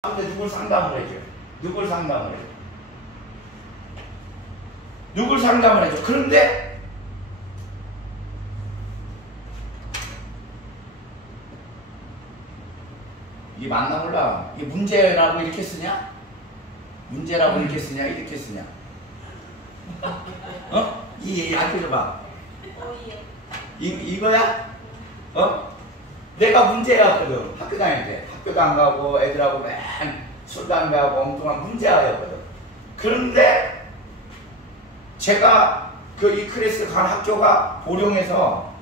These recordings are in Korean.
근데 누굴 상담을 해줘? 누굴 상담을 해줘? 누굴 상담을 해줘? 그런데 이게 맞나 몰라. 이게 문제라고 이렇게 쓰냐? 문제라고 이렇게 쓰냐? 이렇게 쓰냐? 어? 이 알려줘봐. 이거야? 어? 내가 문제였거든. 학교 다닐 때. 학교도 안 가고 애들하고 맨 술 담배하고 엉뚱한 문제아였거든. 그런데 제가 그 이클래스 간 학교가 보령에서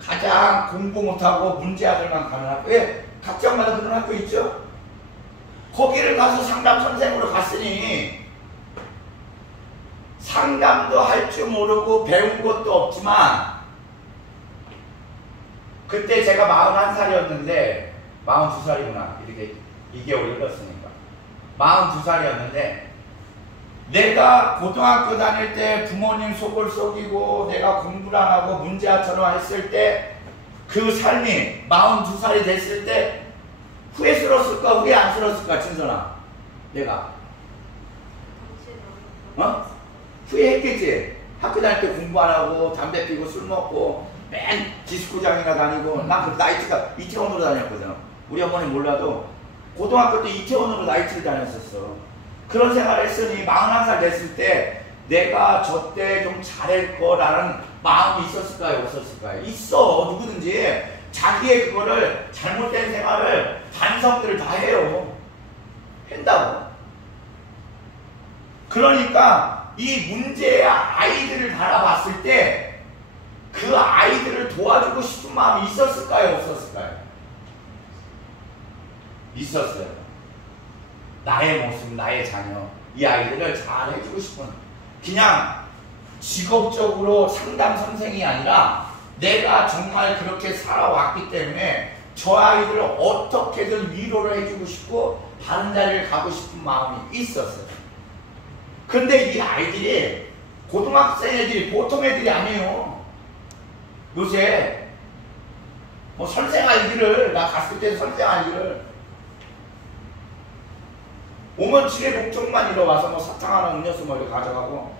가장 공부 못하고 문제아들만 가는 학교. 왜? 각장마다 그런 학교 있죠? 거기를 가서 상담 선생으로 갔으니 상담도 할 줄 모르고 배운 것도 없지만 그때 제가 41살이었는데 42살이구나. 이렇게 2개월 흘렀으니까 42살이었는데 내가 고등학교 다닐 때 부모님 속을 속이고 내가 공부를 안 하고 문제아처럼 했을 때 그 삶이 42살이 됐을 때 후회스러웠을까 후회 안 스러웠을까 진선아? 내가 어? 후회했겠지? 학교 다닐 때 공부 안 하고 담배 피고 술 먹고 맨 디스코장이나 다니고 난 그 나이트가 이태원으로 다녔거든. 우리 어머니 몰라도 고등학교 때 이태원으로 나이트를 다녔었어. 그런 생활을 했으니 41살 됐을 때 내가 저 때 좀 잘할 거라는 마음이 있었을까요? 없었을까요? 있어. 누구든지 자기의 그거를 잘못된 생활을 반성들을 다 해요. 한다고. 그러니까 이 문제의 아이들을 바라봤을 때 그 아이들을 도와주고 싶은 마음이 있었을까요? 없었을까요? 있었어요. 나의 모습, 나의 자녀, 이 아이들을 잘 해주고 싶은, 그냥 직업적으로 상담 선생이 아니라 내가 정말 그렇게 살아왔기 때문에 저 아이들을 어떻게든 위로를 해주고 싶고 다른 자리를 가고 싶은 마음이 있었어요. 근데 이 아이들이 고등학생 애들이 보통 애들이 아니에요. 요새 뭐 선생 아이들을, 나 갔을 때 선생 아이들을 오면 집에 목적만 이뤄와서 뭐 사탕 하나 음료수 뭐 이렇게 가져가고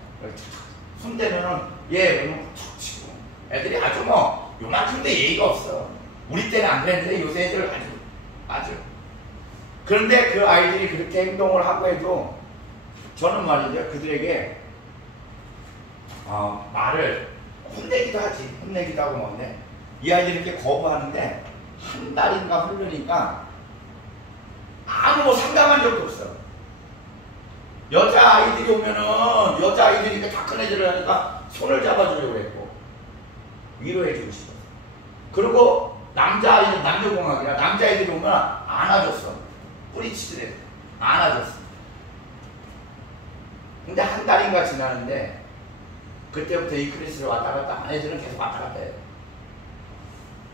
손 대면은 그러면 툭 치고 애들이 아주 뭐 요만큼도 예의가 없어. 우리 때는 안 그랬는데 요새 애들 아주 그런데 그 아이들이 그렇게 행동을 하고 해도 저는 말이죠 그들에게 말을 혼내기도 하지. 혼내기도 하고 뭔데 이 아이들이 이렇게 거부하는데 한 달인가 흐르니까 아무 뭐 상담한 적도 없어. 여자아이들이 오면은 여자아이들이 다 큰 애들을 하니까 손을 잡아주려고 했고 위로해주고 싶었어. 그리고 남자아이들 남녀공학이라 남자아이들이 오면 안아줬어. 뿌리치더래. 안아줬어. 근데 한 달인가 지나는데 그때부터 이 클래스를 왔다 갔다 아내들은 계속 왔다 갔다 해요.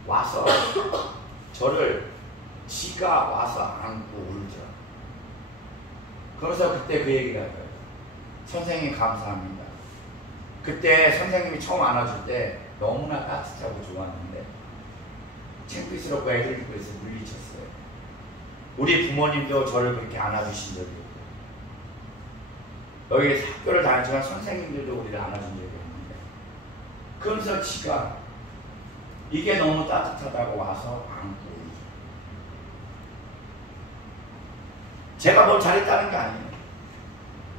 와서 저를 지가 와서 안고 울죠. 그래서 그때 그 얘기를 할 거예요. 선생님 감사합니다. 그때 선생님이 처음 안아줄 때 너무나 따뜻하고 좋았는데 창피스럽고 애들 그래서 물리쳤어요. 우리 부모님도 저를 그렇게 안아주신 적이 없고 여기 학교를 다녔지만 선생님들도 우리를 안아준 적이 없는데 그러면서 지가 이게 너무 따뜻하다고 와서 안고 울죠. 제가 뭘 잘했다는 게 아니에요.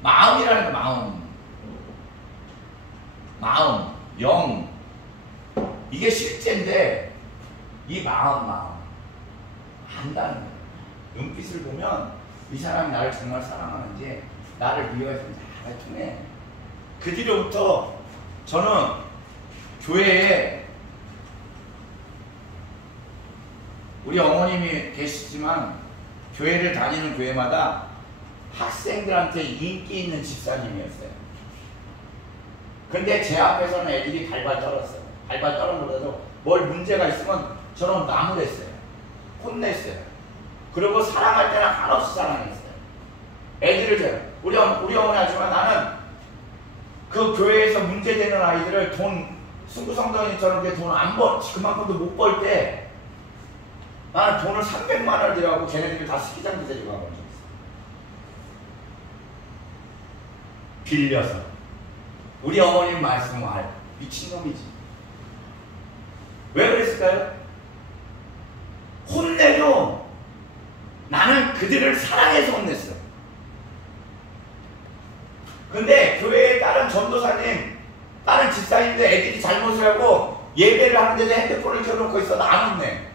마음이라는 거 마음, 영 이게 실제인데 이 마음 안다는 거예요. 눈빛을 보면 이 사람이 나를 정말 사랑하는지 나를 미워해서는 잘 통해. 그 뒤로부터 저는 교회에 우리 어머님이 계시지만 교회를 다니는 교회마다 학생들한테 인기 있는 집사님이었어요. 근데 제 앞에서는 애들이 발발 떨었어요. 발발 떨어보려도 뭘 문제가 있으면 저는 나무랬어요. 혼냈어요. 그리고 사랑할 때는 한없이 사랑했어요. 애들을 제가 우리 어머니 하지만 나는 그 교회에서 문제되는 아이들을 돈 승부성전이처럼 돈 안 벌, 그만큼도 못 벌 때 나는 돈을 300만 원을 들여갖고 걔네들이 다 스키장 데리고 가본 적 있어. 빌려서. 우리 어머님 말씀은 미친놈이지. 왜 그랬을까요? 혼내도 나는 그들을 사랑해서 혼냈어. 근데 교회에 다른 전도사님, 다른 집사님들 애들이 잘못을 하고 예배를 하는데도 핸드폰을 켜놓고 있어도 안 혼내.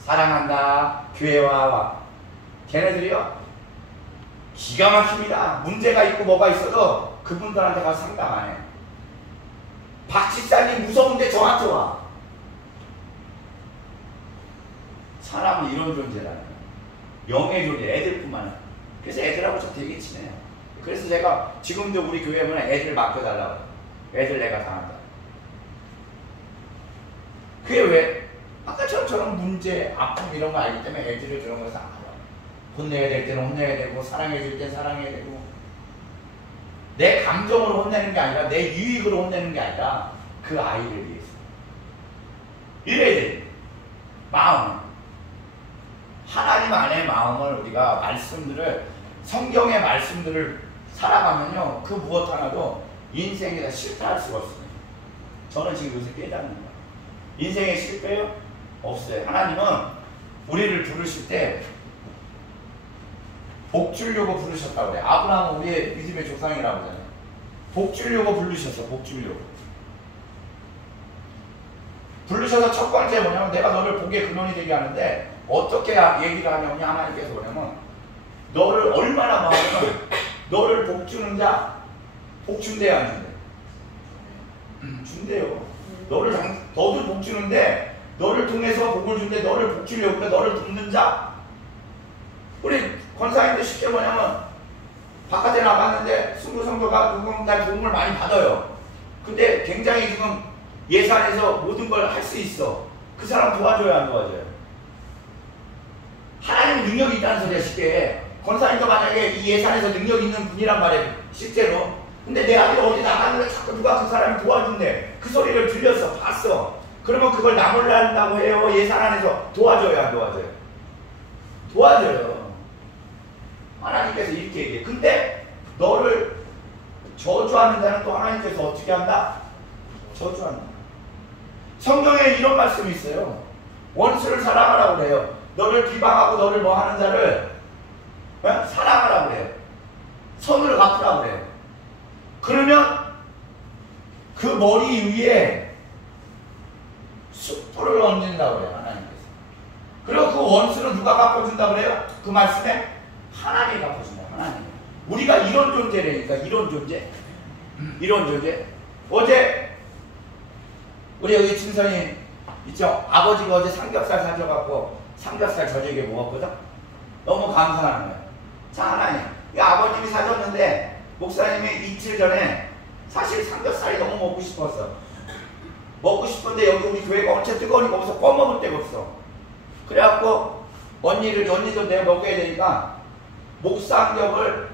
사랑한다. 교회와 와. 걔네들이요. 기가 막힙니다. 문제가 있고 뭐가 있어도 그분들한테 가서 상담 안 해. 박 집사님 무서운데 저한테 와. 사람은 이런 존재라는 거예요. 영의 존재, 애들뿐만 아니라. 그래서 애들하고 저 되게 친해요. 그래서 제가 지금도 우리 교회 보면 애들 맡겨달라고. 애들 내가 다 한다. 그게 왜? 아까처럼 문제, 아픔 이런 거 알기 때문에 애들을 그런 거에서 알아. 혼내야 될 때는 혼내야 되고, 사랑해야 될 때는 사랑해야 되고. 내 감정으로 혼내는 게 아니라, 내 유익으로 혼내는 게 아니라, 그 아이를 위해서. 이래야 돼. 마음. 하나님 안의 마음을 우리가 말씀들을, 성경의 말씀들을 살아가면요, 그 무엇 하나도 인생에다 실패할 수가 없습니다. 저는 지금 요새 깨닫는 거예요. 인생에 실패요? 없어요. 하나님은 우리를 부르실 때 복 주려고 부르셨다고 그래. 아브라함은 우리의 믿음의 조상이라고 하잖아요. 복 주려고 부르셨어. 복 주려고. 부르셔서 첫 번째 뭐냐면 내가 너를 복의 근원이 되게 하는데 어떻게 얘기를 하냐면 하나님께서 뭐냐면 너를 얼마나 마음으면 너를 복 주는 자 복 준대요 안 준대? 준대요. 너도 복 주는데 너를 통해서 복을 준대. 너를 복 주려고 그래. 너를 돕는 자. 우리 권사님도 쉽게 뭐냐면 바깥에 나갔는데 승부성도가 누군가 도움을 많이 받아요. 근데 굉장히 지금 예산에서 모든 걸 할 수 있어. 그 사람 도와줘야 안 도와줘요? 하나님 능력이 있다는 소리야 쉽게. 권사님도 만약에 이 예산에서 능력 있는 분이란 말이에요 실제로. 근데 내 아들이 어디 나갔는데 자꾸 누가 그 사람이 도와준대. 그 소리를 들렸어. 봤어. 그러면 그걸 나 몰래 한다고 해요? 예산 안에서 도와줘야 안 도와줘요? 도와줘요. 하나님께서 이렇게 얘기해. 근데 너를 저주하는 자는 또 하나님께서 어떻게 한다? 저주한다. 성경에 이런 말씀이 있어요. 원수를 사랑하라고 그래요. 너를 비방하고 너를 뭐 하는 자를 사랑하라고 그래요. 선을 갚으라고 그래요. 그러면 그 머리 위에 숯불을 얹는다고 그래요. 하나님께서. 그리고 그 원수는 누가 갚아준다고 그래요? 그 말씀에 하나님이 갚아준다. 하나님. 우리가 이런 존재라니까. 이런 존재. 이런 존재. 어제 우리 여기 친선이 있죠? 아버지가 어제 삼겹살 사줘갖고 삼겹살 저녁에 먹었거든? 너무 감사하는 거예요. 자, 하나님. 이 아버님이 사줬는데 목사님이 이틀 전에 사실 삼겹살이 너무 먹고 싶었어. 먹고 싶은데 여기 우리 교회가 엄청 뜨거우니까 거기서 꺼먹을 데가 없어. 그래갖고 언니도 내가 먹어야 되니까 목삼겹을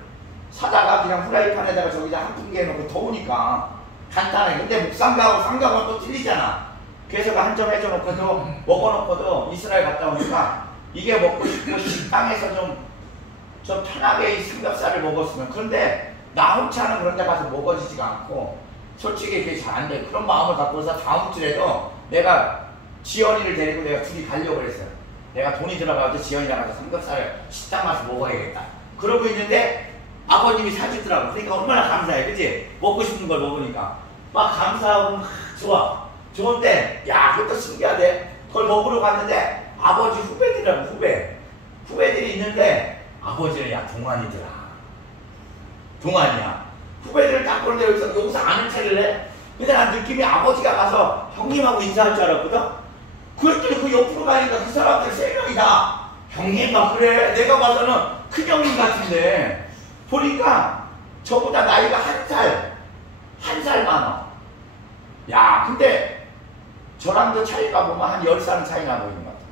사다가 그냥 후라이팬에다가 저기다 한 풍기 해놓고 더우니까 간단해. 근데 목삼겹하고 삼겹은 또 틀리잖아. 그래서 한 점 해줘놓고도 먹어놓고도 이스라엘 갔다 오니까 이게 먹고 싶고 식당에서 좀 편하게 이 삼겹살을 먹었으면. 그런데 나 혼자는 그런 데 가서 먹어지지가 않고 솔직히 그게 잘 안 돼. 그런 마음을 갖고서 다음 주에도 내가 지연이를 데리고 내가 둘이 가려고 그랬어요. 내가 돈이 들어가서 지연이랑 가서 삼겹살을 식당 가서 먹어야겠다. 그러고 있는데 아버님이 사주더라고. 그러니까 얼마나 감사해. 그치? 먹고 싶은 걸 먹으니까 막 감사하고 막 좋아. 좋은데 야 그것도 신기하대. 그걸 먹으러 갔는데 아버지 후배들이라고. 후배들이 있는데 아버지는 야 동안이더라. 동안이야. 후배들을 딱 보는데 여기서 아는 체를 해. 근데 난 느낌이 아버지가 가서 형님하고 인사할 줄 알았거든. 그랬더니 그 옆으로 가니까 그 사람들 3명이 다 형님 막 그래. 내가 봐서는 큰 형님 같은데 보니까 저보다 나이가 한 살 많아. 야 근데 저랑도 차이가 보면 한 10살 차이 나 보이는 것 같아.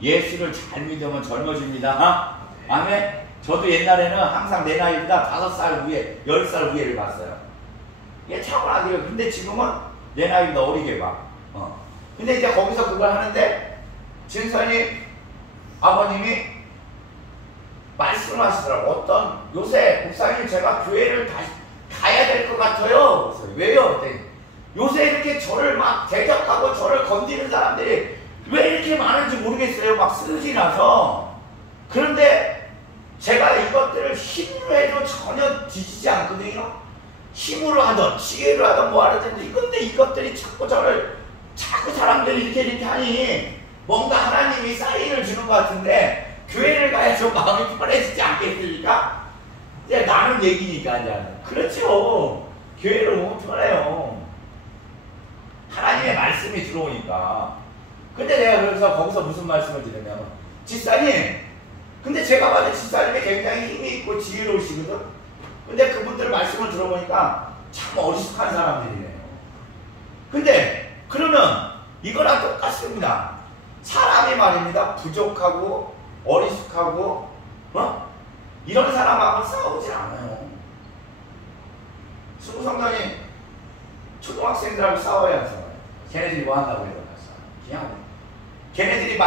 예수를 잘 믿으면 젊어집니다. 아멘. 저도 옛날에는 항상 내 나이보다 5살 위에 10살 위에를 봤어요. 이게 타고나더라고요. 근데 지금은 내 나이보다 어리게 봐. 근데 이제 거기서 그걸 하는데 진선이 아버님이 말씀을 하시더라고. 어떤 요새 목사님 제가 교회를 다시 가야 될 것 같아요. 그래서 왜요? 요새 이렇게 저를 막 대적하고 저를 건드리는 사람들이 왜 이렇게 많은지 모르겠어요. 막 쓰러지 나서. 그런데 제가 이것들을 힘으로 해도 전혀 뒤지지 않거든요. 힘으로 하던 지혜로 하던 뭐 하든 이건데 이것들이 자꾸 사람들이 이렇게 하니 뭔가 하나님이 사인을 주는 것 같은데 교회를 가야 좀 마음이 편해지지 않겠습니까? 이제 나는 얘기니까 이제 그렇죠. 교회를 오면 편해요. 하나님의 말씀이 들어오니까. 근데 내가 그래서 거기서 무슨 말씀을 드리냐면 집사님, 근데 제가 봐도 집사님이 굉장히 힘이 있고 지혜로우시거든. 근데 그분들 말씀을 들어보니까 참 어리숙한 사람들이네요. 근데 그러면 이거랑 똑같습니다. 사람이 말입니다. 부족하고 어리숙하고 이런 사람하고 싸우지 않아요. 수구성전이 초등학생들하고 싸워야 하잖아요. 걔네들이 뭐 한다고 해서 그냥 걔네들이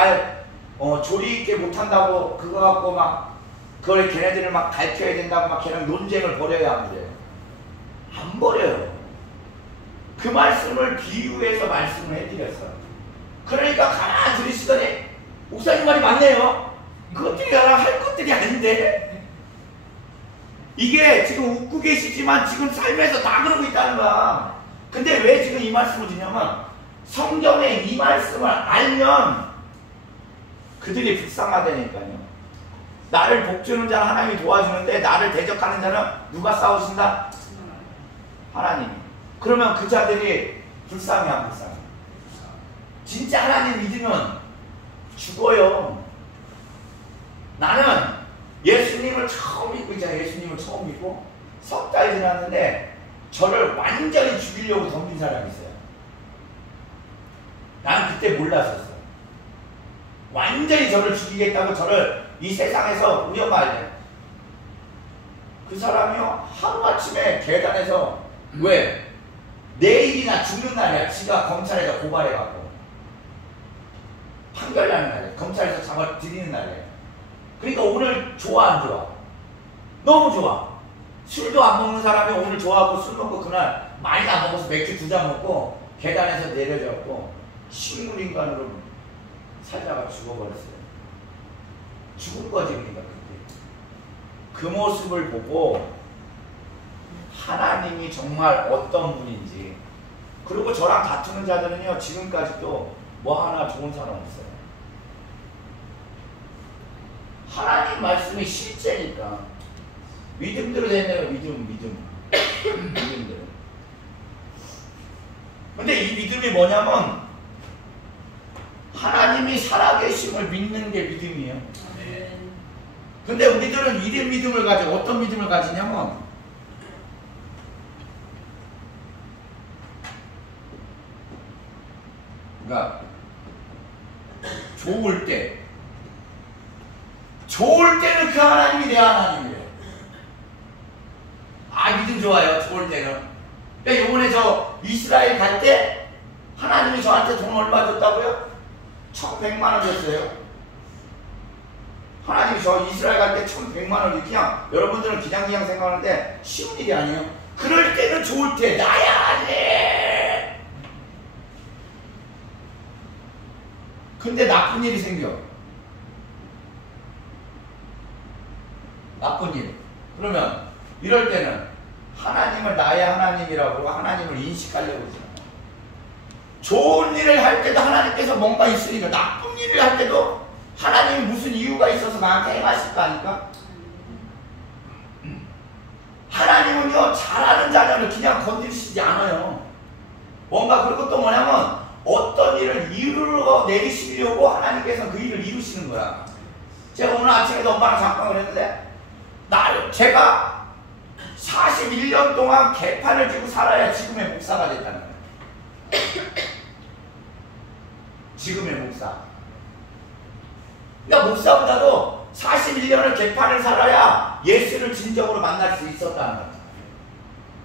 조리 있게 못한다고 그거 갖고 막 그걸 걔네들을 막 가르쳐야 된다고 막 걔랑 논쟁을 벌여야 안 돼요. 안 벌여요. 그 말씀을 비유해서 말씀을 해드렸어요. 그러니까 가만히 들으시더니 목사님 말이 맞네요. 그것들이 할 것들이 아닌데 이게 지금 웃고 계시지만 지금 삶에서 다 그러고 있다는 거야. 근데 왜 지금 이 말씀을 드냐면 성경에 이 말씀을 알면 그들이 불쌍하다니까요. 나를 복주는 자는 하나님이 도와주는데 나를 대적하는 자는 누가 싸우신다? 하나님이. 그러면 그 자들이 불쌍해 안 불쌍해? 진짜 하나님 믿으면 죽어요. 나는 예수님을 처음 믿고 있잖아요. 예수님을 처음 믿고 석 달 지났는데 저를 완전히 죽이려고 덤빈 사람이 있어요. 나는 그때 몰랐었어요. 완전히 저를 죽이겠다고 저를 이 세상에서 우리 엄마 알죠? 그 사람이요 하루아침에 계단에서 왜? 내일이나 죽는 날이야. 지가 검찰에서 고발해갖고 판결나는 날이에요. 검찰에서 잡아들이는 날이에요. 그러니까 오늘 좋아 안 좋아? 너무 좋아. 술도 안 먹는 사람이 오늘 좋아하고 술 먹고 그날 많이 안 먹어서 맥주 2잔 먹고 계단에서 내려졌고 식물인간으로 살다가 죽어버렸어요. 죽은 거지. 그러니까 그때 그 모습을 보고 하나님이 정말 어떤 분인지. 그리고 저랑 다투는 자들은요 지금까지도 뭐 하나 좋은 사람 없어요. 하나님 말씀이 실제니까 믿음대로 되네요. 믿음대로. 근데 이 믿음이 뭐냐면 하나님이 살아계심을 믿는 게 믿음이에요. 근데 우리들은 이런 믿음을 가지고 어떤 믿음을 가지냐면 그러니까 좋을 때는 그 하나님이 내 하나님이에요. 아 믿음 좋아요. 좋을 때는. 그러니까 요번에 저 이스라엘 갈 때 하나님이 저한테 돈 얼마 줬다고요? 1,100만 원 줬어요. 하나님이 저 이스라엘 갈 때 1,100만 원 그냥 여러분들은 기냥기냥 생각하는데 쉬운 일이 아니에요. 그럴 때는 좋을 때 나야 돼. 근데 나쁜 일이 생겨. 나쁜 일. 그러면 이럴 때는 하나님을 나의 하나님이라고 하나님을 인식하려고 그러잖아요. 좋은 일을 할 때도 하나님께서 뭔가 있으니까 나쁜 일을 할 때도 하나님이 무슨 이유가 있어서 나한테 행하실 거 아닙니까? 하나님은요 잘하는 자녀를 그냥 건드리시지 않아요. 뭔가. 그리고 또 뭐냐면 어떤 일을 이루어 내리시려고 하나님께서 그 일을 이루시는 거야. 제가 오늘 아침에도 엄마랑 잠깐 그랬는데 제가 41년 동안 개판을 쥐고 살아야 지금의 목사가 됐다는 거예요. 지금의 목사. 그러니까 목사보다도 41년을 개판을 살아야 예수를 진정으로 만날 수 있었다는 거죠.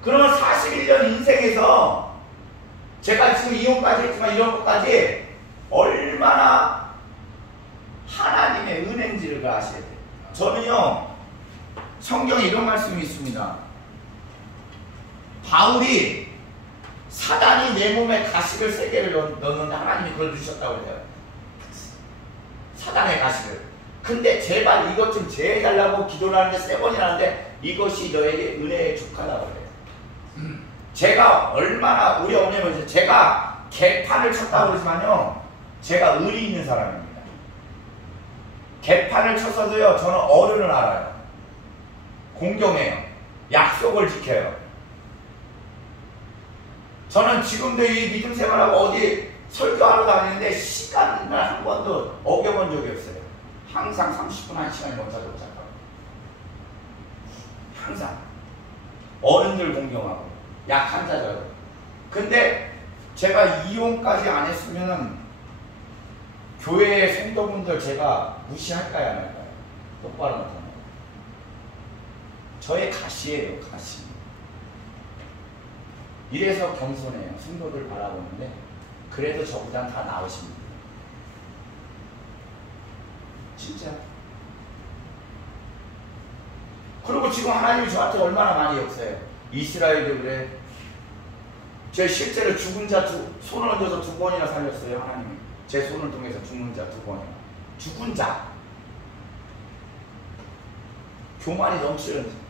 그러면 41년 인생에서 제가 지금 이혼까지 했지만 이런 것까지 얼마나 하나님의 은혜인지를 아셔야 돼요. 저는요, 성경에 이런 말씀이 있습니다. 바울이 사단이 내 몸에 가시를 3개를 넣었는데 하나님이 그걸 주셨다고 해요. 사단의 가시를. 근데 제발 이것 좀 제해달라고 기도를 하는데 3번이나 하는데 이것이 너에게 은혜에 족하다고 그래요. 제가 얼마나 우리 어머님은 제가 개판을 쳤다고 그러지만요, 제가 의리 있는 사람입니다. 개판을 쳤어도요, 저는 어른을 알아요. 공경해요. 약속을 지켜요. 저는 지금도 이 믿음 생활하고 어디 설교하러 다니는데 시간을 한 번도 어겨본 적이 없어요. 항상 30분, 1시간이 넘어도 도착하고. 항상. 어른들 공경하고, 약한 자들. 근데 제가 이혼까지 안 했으면 교회 성도분들 제가 무시할까요, 안 할까요? 똑바로 못하는 거예요. 저의 가시예요, 가시. 이래서 겸손해요. 성도들 바라보는데 그래도 저보단 다 나으십니다. 진짜. 그리고 지금 하나님이 저한테 얼마나 많이 역사해요. 이스라엘도 그래. 제 실제로 죽은 자 손을 얹어서 2번이나 살렸어요. 하나님이. 제 손을 통해서 죽는 자 2번이나. 죽은 자. 교만이 넘치는.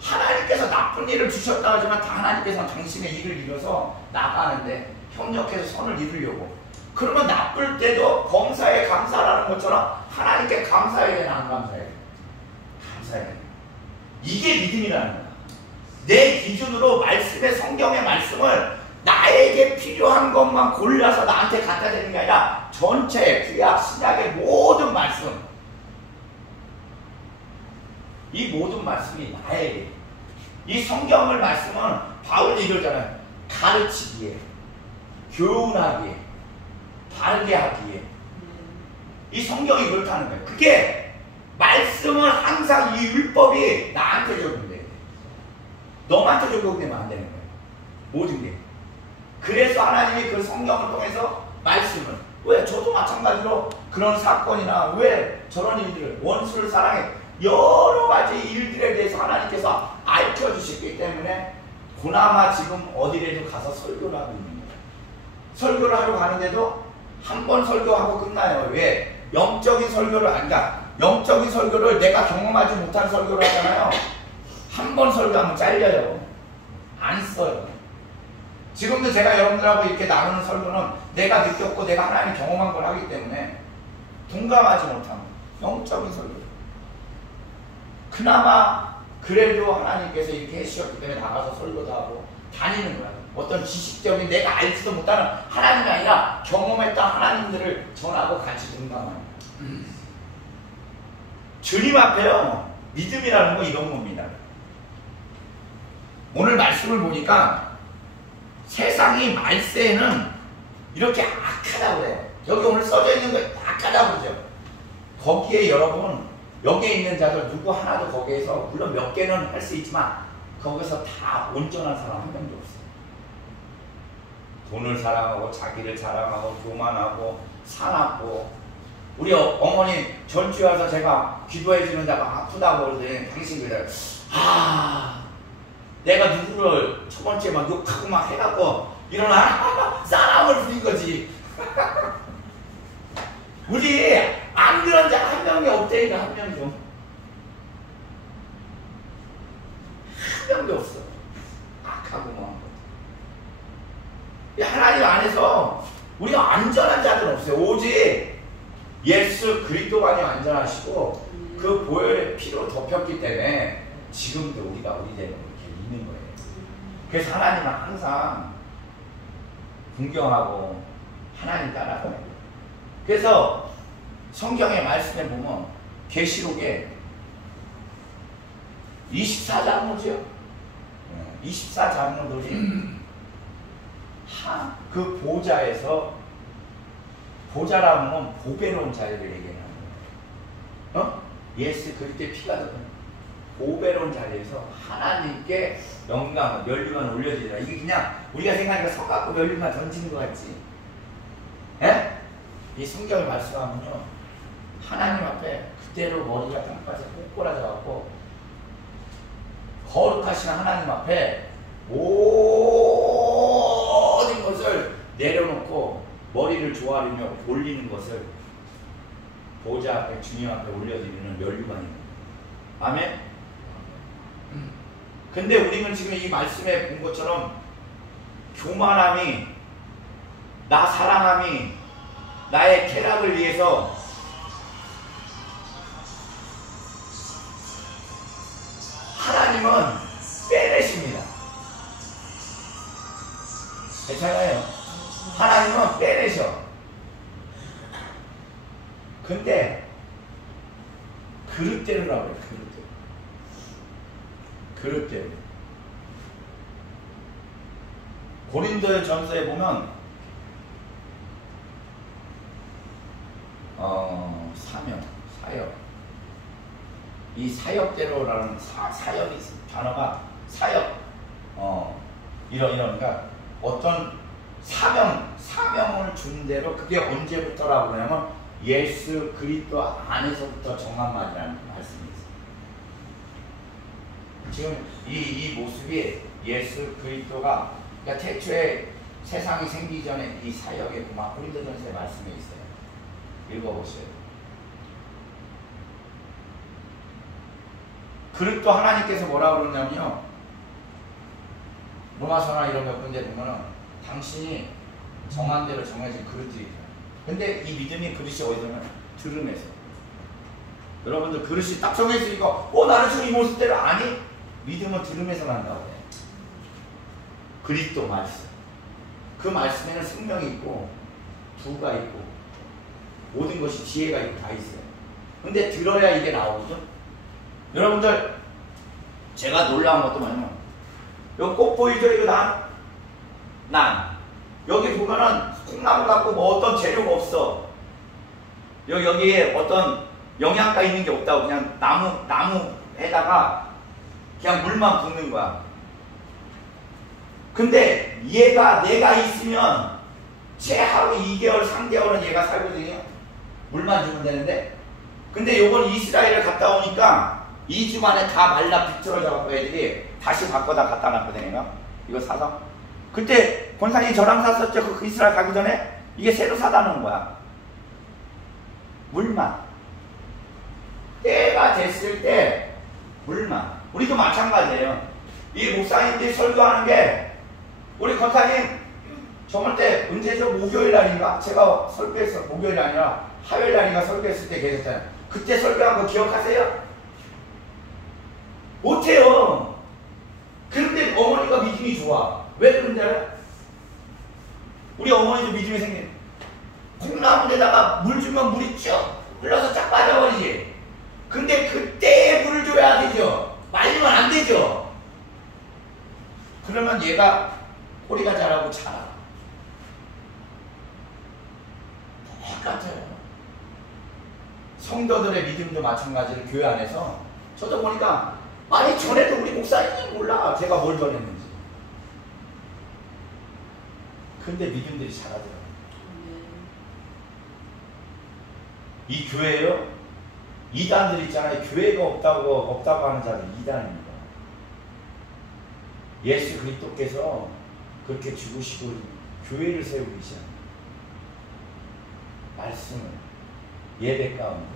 하나님께서 나쁜 일을 주셨다 하지만 하나님께서는 당신의 일을 이뤄서 나가는데 협력해서 선을 이루려고. 그러면 나쁠 때도 범사에 감사라는 것처럼 하나님께 감사해야 되나 안 감사해야 되나? 감사해야 되나? 이게 믿음이라는 거야. 내 기준으로 말씀의 성경의 말씀을 나에게 필요한 것만 골라서 나한테 갖다 대는 게 아니라 전체 구약 신약의 모든 말씀, 이 모든 말씀이 나에게, 이 성경을 말씀은 바울이 이러잖아요. 가르치기에, 교훈하기에, 바르게 하기에. 이 성경이 그렇다는 거예요. 그게 말씀은 항상 이 율법이 나한테 적용돼요. 너한테 적용되면 안 되는 거예요. 모든 게. 그래서 하나님이 그 성경을 통해서 말씀을, 왜 저도 마찬가지로 그런 사건이나 왜 저런 일들을, 원수를 사랑해, 여러 가지 일들에 대해서 하나님께서 알려주셨기 때문에 그나마 지금 어디라도 가서 설교를 하고 있는 거예요. 설교를 하러 가는데도 한 번 설교하고 끝나요. 왜? 영적인 설교를 한다. 영적인 설교를 내가 경험하지 못한 설교를 하잖아요. 한 번 설교하면 잘려요. 안 써요. 지금도 제가 여러분들하고 이렇게 나누는 설교는 내가 느꼈고 내가 하나님 경험한 걸 하기 때문에 동감하지 못하는 영적인 설교. 그나마 그래도 하나님께서 이렇게 해주셨기 때문에 나가서 설교도 하고 다니는 거야. 어떤 지식적인 내가 알지도 못하는 하나님이 아니라 경험했던 하나님들을 전하고 같이 동감하는 거야. 주님 앞에요, 믿음이라는 거 이런 겁니다. 오늘 말씀을 보니까 세상이 말세에는 이렇게 악하다고 그래요. 여기 오늘 써져 있는 거 악하다고 그러죠. 거기에 여러분, 여기에 있는 자들 누구 하나도 거기에서, 물론 몇 개는 할 수 있지만 거기서 다 온전한 사람 한 명도 없어요. 돈을 사랑하고 자기를 자랑하고 교만하고 사납고. 우리 어머니 전주에 와서 제가 기도해 주는 자가 아프다고 그러더니 당신 그래, 내가 누구를 첫 번째 막 욕하고 막 해갖고 일어나 싸움을 부린 거지. 우리 안 그런 자가 한 명이 없대니까 한 명도. 한 명도 없어. 악하고 뭐. 하나님 안에서 우리가 안전한 자들은 없어요. 오직 예수 그리스도만이 안전하시고 그 보혈의 피로 덮였기 때문에 지금도 우리가 우리대로 이렇게 있는 거예요. 그래서 하나님은 항상 존경하고 하나님 따라가요. 그래서 성경의 말씀에 보면 계시록에 24장로죠. 24장로들이 그 보좌에서, 보좌라면 보배로운 자리를 얘기하는 거예요. 예수 그리스도의 피가 덮은 보배로운 자리에서 하나님께 영광, 면류관 올려지리라. 이게 그냥 우리가 생각하니까 서갖고 면류관 던지는 것 같지? 예? 이 성경을 말씀하면요, 하나님 앞에 그대로 머리가 땅바닥에 꼬꾸라져갖고 거룩하신 하나님 앞에 모든 것을 내려놓고 머리를 조아리며 올리는 것을 보좌 앞에 주님 앞에 올려드리는 면류관입니다. 아멘? 근데 우리는 지금 이 말씀에 본 것처럼 교만함이, 나 사랑함이 나의 쾌락을 위해서 하나님은 빼내십니다. 괜찮아요? 하나님은 빼내셔. 근데 그릇대로라고 해요. 그릇대로. 고린도의 전서에 보면 사명, 사역. 이 사역대로라는 사역이 단어가 사역. 그러니까 어떤 사명을 준 대로 그게 언제부터라고 그러냐면 예수 그리스도 안에서부터 정한 말이라는 말씀이 있어요. 지금 이 모습이 예수 그리스도가 그러니까 태초에 세상이 생기기 전에 이 사역의 고린도전서의 말씀에 있어요. 읽어보세요. 그리스도 하나님께서 뭐라고 그러냐면요, 로마서나 이런 몇 군데 보면은 당신이 정한 대로 정해진 그릇들이다. 근데 이 믿음이 그릇이 어디서는 들음에서. 여러분들 그릇이 딱 정해지니까 나는 지금 이 모습대로 아니? 믿음은 들음에서 난다고 해. 그리스도 말씀. 그 말씀에는 생명이 있고 부가 있고 모든 것이 지혜가 있고 다 있어요. 근데 들어야 이게 나오거든. 여러분들 제가 놀라운 것도 뭐냐면 여기 꽃 보이죠? 이거 난 여기 보면은 콩나물 갖고 뭐 어떤 재료가 없어. 여기에 어떤 영양가 있는 게 없다고. 그냥 나무에다가 그냥 물만 붓는 거야. 근데 내가 있으면 채 하루 2개월 3개월은 얘가 살거든요. 물만 주면 되는데. 근데 요건 이스라엘을 갔다 오니까 2주 만에 다 말라 비틀어져갖고 애들이 다시 바꿔다 갖다 놨거든요. 이거 사서. 그때 권사님이 저랑 샀었죠. 그 이스라엘 가기 전에. 이게 새로 사다 놓은 거야. 물만. 때가 됐을 때 물만. 우리도 마찬가지예요. 이 목사님들이 설교하는 게 우리 권사님 저번 때 언제죠? 목요일 날인가? 제가 설교했어. 목요일 아니라 화요일 날인가 설교했을 때 계셨잖아요. 그때 설교한 거 기억하세요? 못해요. 그런데 어머니가 믿음이 좋아. 왜 그런지 알아요? 우리 어머니도 믿음이 생긴. 콩나물에다가 물 주면 물이 쭉 흘러서 쫙 빠져버리지. 근데 그때에 물을 줘야 되죠. 말리면 안 되죠. 그러면 얘가 꼬리가 자라고 자라. 똑같아요. 성도들의 믿음도 마찬가지로 교회 안에서 저도 보니까 아니 전에도 우리 목사님이 몰라 제가 뭘 전했는지. 근데 믿음들이 자라더라고요. 이 교회요? 이단들 있잖아요. 교회가 없다고 하는 자들 이단입니다. 예수 그리스도께서 그렇게 죽으시고 교회를 세우고 계시잖아요. 말씀을 예배 가운데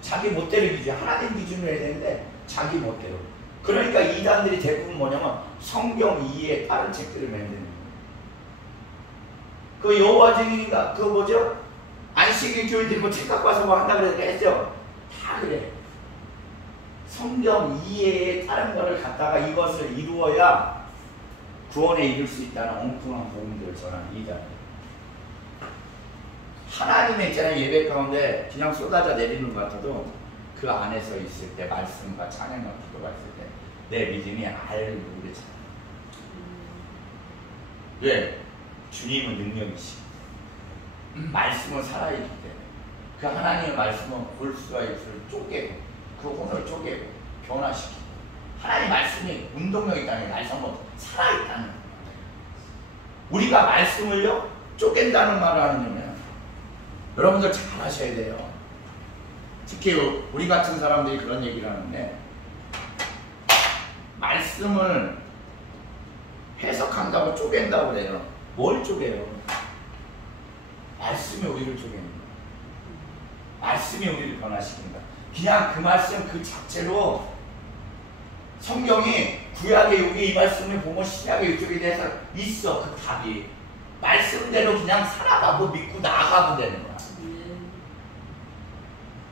자기 멋대로 기준, 하나님 기준으로 해야 되는데 자기 멋대로. 그러니까 이단들이 대부분 뭐냐면 성경 이해에 다른 책들을 만드는 거예요. 그 여호와 증인인가 그거 뭐죠? 안식일 교회들이 뭐 책 갖고 와서 뭐 한다 그랬죠? 다 그래. 성경 이해에 다른 거를 갖다가 이것을 이루어야 구원에 이룰 수 있다는 엉뚱한 복음들을 전하는 이단. 하나님의 있잖아요. 예배 가운데 그냥 쏟아져 내리는 것 같아도 그 안에서 있을 때 말씀과 찬양과 기도가 있을 때 내 믿음이 알고 그렇잖아요. 왜? 주님은 능력이시. 말씀은 살아있기 때문에 그 하나님의 말씀은 골수와 입술을 쪼개고 그 혼을 쪼개고 변화시키고 하나님 말씀이 운동력 있다는 게 날성부터 살아있다는 거예요. 우리가 말씀을요 쪼갠다는 말을 하느냐면 여러분들 잘 하셔야 돼요. 특히 우리 같은 사람들이 그런 얘기를 하는데 말씀을 해석한다고 쪼갠다고 그래요. 뭘 쪼개요? 말씀이 우리를 쪼개는 거예요. 말씀이 우리를 변화시킨다. 그냥 그 말씀 그 자체로 성경이 구약의 여기 이 말씀을 보면 신약의 이쪽에 대해서 있어. 그 답이 말씀대로 그냥 살아가고 믿고 나아가면 되는 거야.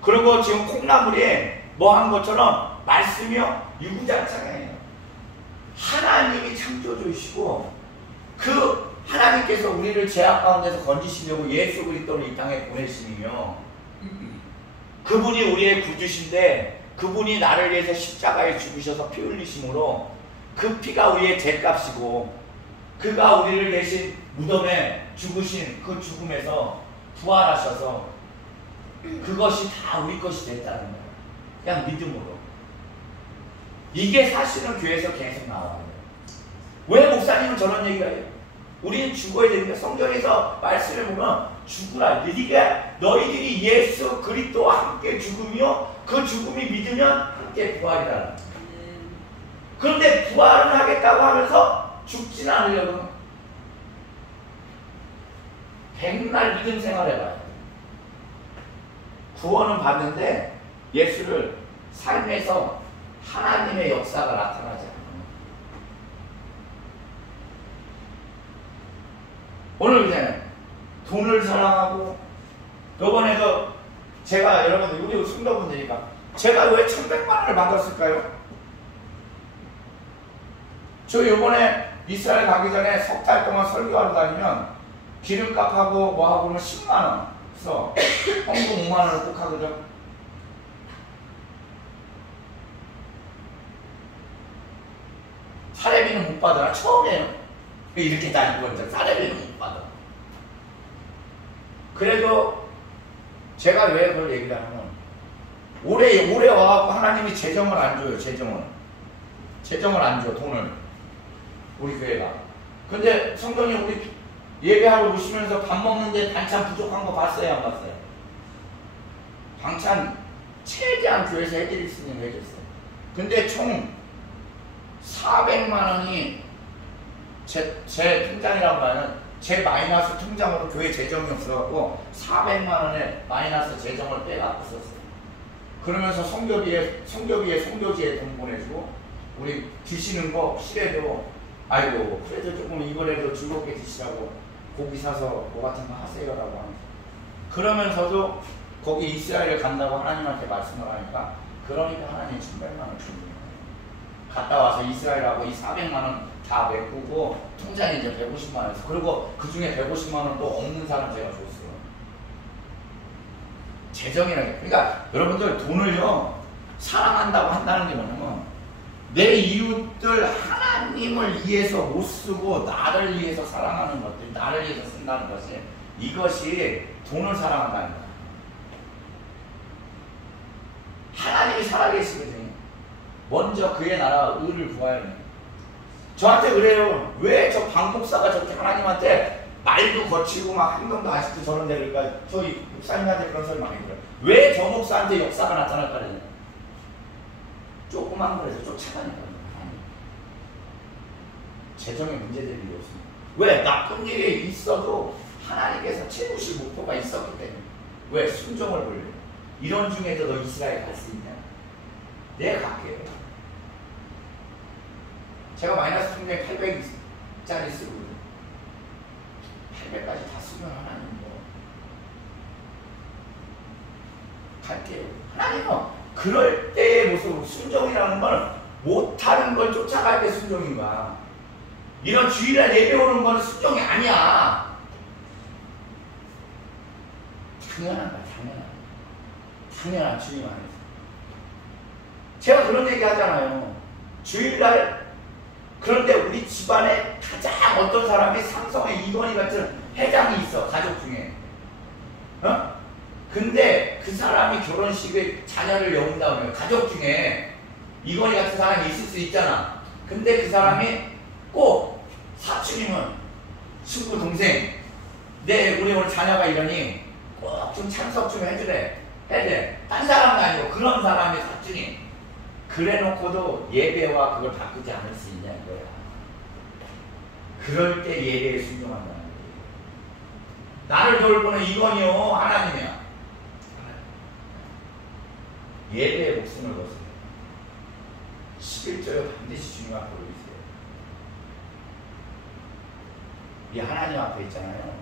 그리고 지금 콩나물이 뭐 한 것처럼 말씀이요 유구자창이에요. 하나님이 창조주시고 그 하나님께서 우리를 죄악 가운데서 건지시려고 예수 그리스도를 이 땅에 보내시며 그분이 우리의 구주신데 그분이 나를 위해서 십자가에 죽으셔서 피 흘리심으로 그 피가 우리의 죄값이고 그가 우리를 대신 무덤에 죽으신 그 죽음에서 부활하셔서 그것이 다 우리 것이 됐다는 거예요. 그냥 믿음으로. 이게 사실은 교회에서 계속 나와요. 왜 목사님은 저런 얘기를 해요? 우리는 죽어야 되는데 성경에서 말씀을 보면 죽으라. 너희들이 예수 그리스도와 함께 죽으며 그 죽음이 믿으면 함께 부활이다. 그런데 부활을 하겠다고 하면서 죽진 않으려고 백날 믿음 생활해봐요. 구원은 받는데 예수를 삶에서 하나님의 역사가 나타나지 않아요. 오늘 그냥 돈을 사랑하고 요번에도 제가 여러분들 우리 성도분들이니까 제가 왜 1,100만 원을 받았을까요? 저 요번에 이스라엘 가기 전에 석 달 동안 설교하러 다니면 기름값하고 뭐하고는 10만 원 써. 헌금 5만 원을 꼭 하거든. 사례비는 못 받아. 처음에는 이렇게 다니고 있는데 사례비는 못 받아. 그래도 제가 왜 그걸 얘기를 하면 올해 와갖고 하나님이 재정을 안 줘요. 재정을 안 줘. 돈을 우리 교회가. 근데 성도님 우리 예배하러 오시면서 밥 먹는데 반찬 부족한 거 봤어요? 안 봤어요? 반찬 최대한 교회에서 해드릴 수 있는 거 해줬어요. 근데 총 400만 원이 제 통장이라고 하는 제 마이너스 통장으로 교회 재정이 없어갖고 400만 원의 마이너스 재정을 빼갖고 썼어요. 그러면서 성교지에 돈 보내주고 우리 드시는 거 실에도 아이고 그래도 조금 이번에도 즐겁게 드시라고 고기 사서 뭐 같은 거 하세요라고 하면서 그러면서도 거기 이스라엘을 간다고 하나님한테 말씀을 하니까 그러니까 하나님 1,100만 원 주는 거예요. 갔다 와서 이스라엘하고 이 400만 원 다 메꾸고 통장에 이제 150만 원 했어. 그리고 그 중에 150만 원도 없는 사람 제가 줬어요. 재정이라는 게. 그러니까 여러분들 돈을요 사랑한다고 한다는 게 뭐냐면 내 이웃들 하나님을 위해서 못 쓰고 나를 위해서 사랑하는 것들, 나를 위해서 쓴다는 것이 이것이 돈을 사랑한다는 거야. 하나님이 살아계시거든요. 먼저 그의 나라 의를 구하야 해요. 저한테 그래요. 왜 저 방목사가 저렇게 하나님한테 말도 거치고 막 행동도 아직도 저런 데 그러니까 저희 목사님한테 그런 소리 많이 들어요. 왜 저 목사한테 역사가 나타날까 그러냐. 조그만 거에서 쫓아가니까. 재정에 문제될 일이 없습니다. 왜? 나쁜 일이 있어도 하나님께서 채우실 목표가 있었기 때문에. 왜? 순종을 보려. 이런 중에도 너 이스라엘 갈 수 있냐? 내가 갈게요. 제가 마이너스 통장에 800짜리 쓰고 800까지 다 쓰면 하나님 뭐 갈게요. 하나님은 그럴 때의 모습, 순종이라는 건 못하는 걸 쫓아갈 때 순종인 거야. 이런 주일날 예배 오는 건 순종이 아니야. 당연한 거야, 당연한 주님 안에서. 제가 그런 얘기 하잖아요. 주일날 그런데 우리 집안에 가장 어떤 사람이 삼성의 이건희 같은 회장이 있어, 가족 중에. 근데 그 사람이 결혼식에 자녀를 여운다고 해요. 가족 중에 이건희 같은 사람이 있을 수 있잖아. 근데 그 사람이 꼭 사촌이면 친구 동생 우리 오늘 자녀가 이러니 꼭 좀 참석 좀 해주래. 해야 딴 사람도 아니고 그런 사람이 사촌이. 그래 놓고도 예배와 그걸 바꾸지 않을 수 있냐 이거야. 그럴 때 예배에 순종한다는 거야. 나를 돌보는 이건희요 하나님이야. 예배의 목숨을 거세요. 11조에 반드시 주님 앞에 올리세요. 이 하나님 앞에 있잖아요.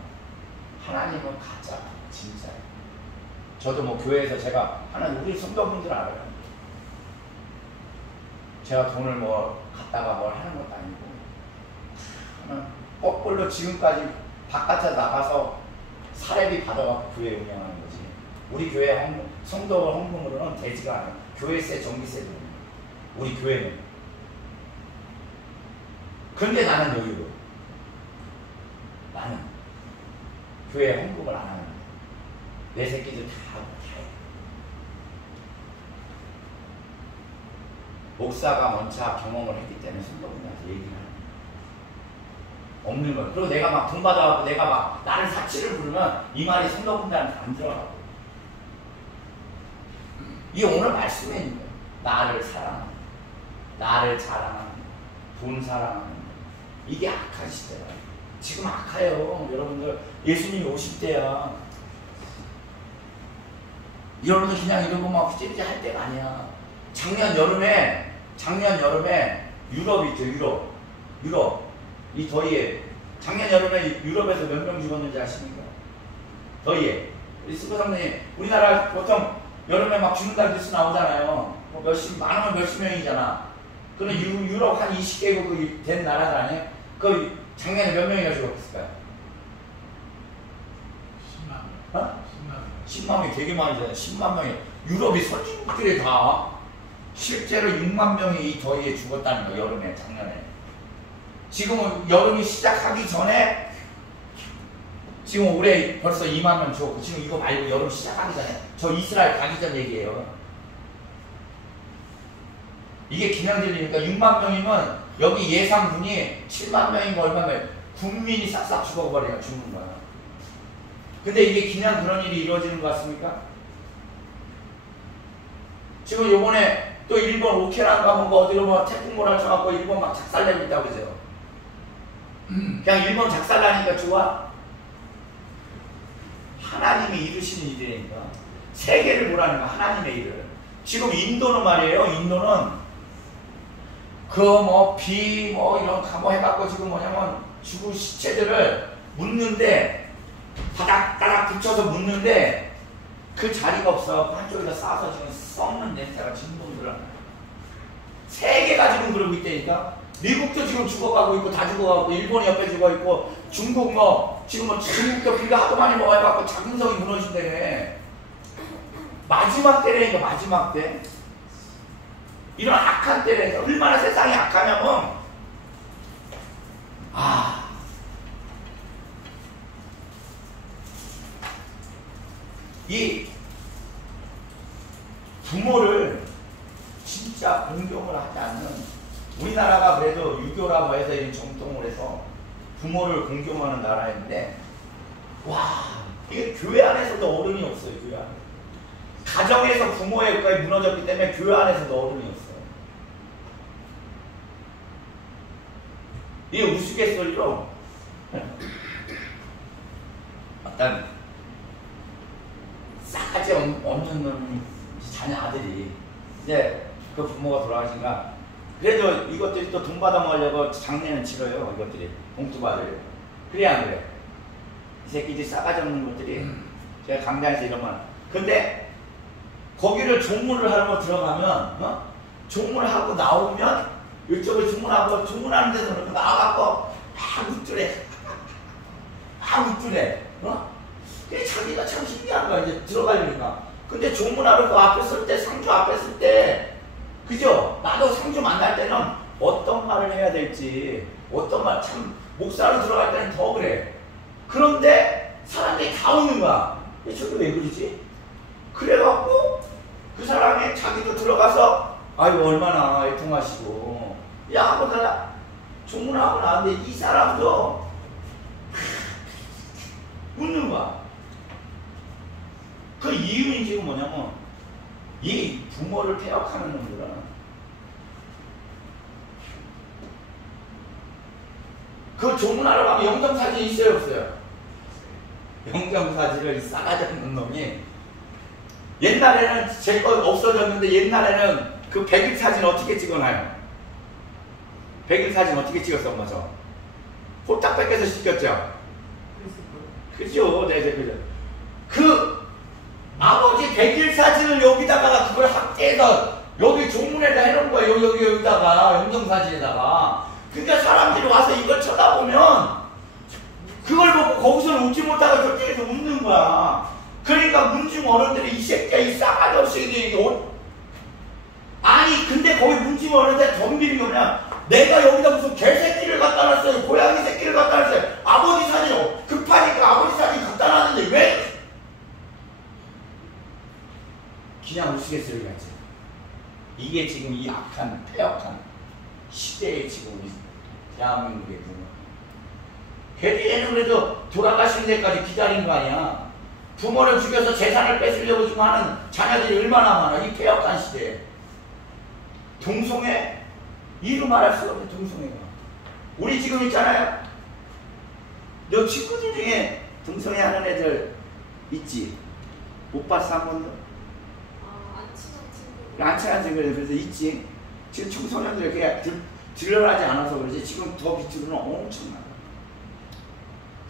하나님은 가짜 진짜. 저도 뭐 교회에서 제가 하나님 우리 성도분들 알아요. 제가 돈을 뭐 갖다가 뭘 하는 것도 아니고 거꾸로 지금까지 바깥에 나가서 사례비 받아갖고 교회 운영하는 거지. 우리 교회 성도 헌금으로는 되지가 않아요. 교회세, 전기세도 우리 교회는. 그런데 나는 여기로 나는 교회 헌금을 안 하는 거야. 내 새끼들 다 하고 다 해. 목사가 먼저 경험을 했기 때문에 성도분한테 얘기를 하는 거야. 없는 거야. 그리고 내가 막 돈 받아갖고 내가 막 나를 사치를 부르면 이 말이 성도분들한테 안 들어가고. 이게 오늘 말씀에 있는 거야. 나를 사랑하는, 나를 자랑하는, 돈 사랑하는. 이게 악한 시대야. 지금 악해요. 여러분들 예수님이 오실 때야. 여러분들 그냥 이러고 막 찌릿찌릿 할 때가 아니야. 작년 여름에 유럽 있죠. 유럽 이 더위에 작년 여름에 유럽에서 몇 명 죽었는지 아십니까? 더위에. 우리 스포 선생님 우리나라 보통 여름에 막 죽는다는 뉴스 나오잖아요. 뭐 많으면 몇십 명이잖아. 그럼 유럽 한 20개국이 된 나라들 아니에요? 그 작년에 몇 명이나 죽었을까요? 10만 명. 어? 10만 명이 되게 많이잖아요. 10만 명이. 유럽이 선진국들이 다 실제로 6만 명이 이 더위에 죽었다는 거예요. 여름에 작년에. 지금은 여름이 시작하기 전에 지금 올해 벌써 2만 명 죽었고 지금 이거 말고 여름 시작하기 전에 저 이스라엘 가기 전 얘기예요. 이게 그냥 들리니까 6만 명이면 여기 예상분이 7만 명인가 얼마면 국민이 싹싹 죽어버려요. 죽는 거야. 근데 이게 그냥 그런 일이 이루어지는 것 같습니까? 지금 요번에 또 일본 오케라인가 뭔가 어디로 뭐 태풍 몰아쳐갖고 일본 막 작살내고 있다고 그러죠. 그냥 일본 작살나니까 좋아? 하나님이 이루시는 일이니까. 세계를 보라는 거 하나님의 일을. 지금 인도는 말이에요. 인도는 그 뭐 비 뭐 이런 거 해갖고 지금 뭐냐면 죽은 시체들을 묻는데 바닥바닥 붙여서 묻는데 그 자리가 없어. 한쪽에다 싸서 지금 썩는 냄새가 진동들어. 세계가 지금 그러고 있다니까. 미국도 지금 죽어가고 있고 다 죽어가고 일본이 옆에 죽어있고 중국 뭐 지금 뭐 중국도 비가 하도 많이 먹어갖고 자금성이 무너진다네. 마지막 때라니까. 마지막 때. 이런 악한 때라니까. 얼마나 세상이 악하냐면 이 부모를 진짜 공경을 하지 않는, 우리나라가 그래도 유교라고 해서 이런 정통을 해서 부모를 공경하는 나라인데, 와, 이게 교회 안에서도 어른이 없어요. 교회 안에. 가정에서 부모의 것까지 무너졌기 때문에 교회 안에서도 어른이 없어요. 이게 우스갯소리로 어떤 싸가지 없는 놈 자녀 아들이 이제 그 부모가 돌아가시니까 그래도 이것들이 또 돈 받아 먹으려고 장례는 치러요. 이것들이 봉투 받으려고. 그래 안 그래? 이 새끼들이 싸가지 없는 것들이 제가 강단에서 이러면, 근데 거기를 조문을 하러 들어가면 조문을 하고 나오면 이쪽을 주문하고 주문하는 데서 그렇게 나와갖고 막 웃더래. 막 웃더래. 그게 자기가 참 신기한 거야. 이제 들어가려니까. 근데 조문하러 그 앞에 쓸 때, 상주 앞에 쓸 때, 그죠? 나도 상주 만날 때는 어떤 말을 해야 될지, 어떤 말, 참, 목사로 들어갈 때는 더 그래. 그런데 사람들이 다 웃는 거야. 저게 왜 그러지? 그래갖고 그 사람이 자기도 들어가서 아이고 얼마나 애통하시고 야 하고 나 조문하고 나왔는데 이 사람도 웃는 거야. 그 이유는 지금 뭐냐면 이 부모를 폐역하는 놈들은 그 조문하러 가면 영정사진 있어요 없어요? 영정사진을 이 싸가지 없는 놈이 옛날에는 제 거 없어졌는데 옛날에는 그 100일 사진 어떻게 찍어놔요? 100일 사진 어떻게 찍었어 엄마 저? 홀딱 뺏겨서 시켰죠? 그죠? 네, 그죠. 그 아버지 100일 사진을 여기다가 그걸 확대해서 여기 종문에다 해놓은 거야. 여기다가 영정사진에다가. 그러니까 사람들이 와서 이걸 쳐다보면 그걸 보고 거기서는 웃지 못하고 저쪽에서 웃는 거야. 그러니까 문중 어른들이 이 새끼야 이 싸가지 없이 아니 근데 거기 문중 어른들 덤비는 게 뭐냐, 내가 여기다 무슨 개새끼를 갖다 놨어요, 고양이 새끼를 갖다 놨어요, 아버지 사진 급하니까 아버지 사진 갖다 놨는데 왜 그냥 우스갯소리같이. 이게 지금 이 악한 폐역한 시대에 지금 우리 대한민국의 부모. 걔들은 그래도 돌아가시는 데까지 기다린 거 아니야. 부모를 죽여서 재산을 뺏으려고 지금 하는 자녀들이 얼마나 많아. 이 폐역한 시대에. 동성애? 이루 말할 수 없는 동성애가. 우리 지금 있잖아요. 너 친구들 중에 동성애 하는 애들 있지? 못 봤어 한 번도? 안 친한 친구. 안 친한 친구들 그래서 있지. 지금 청소년들 이렇게 드러나지 않아서 그러지. 지금 더 밑으로는 엄청나.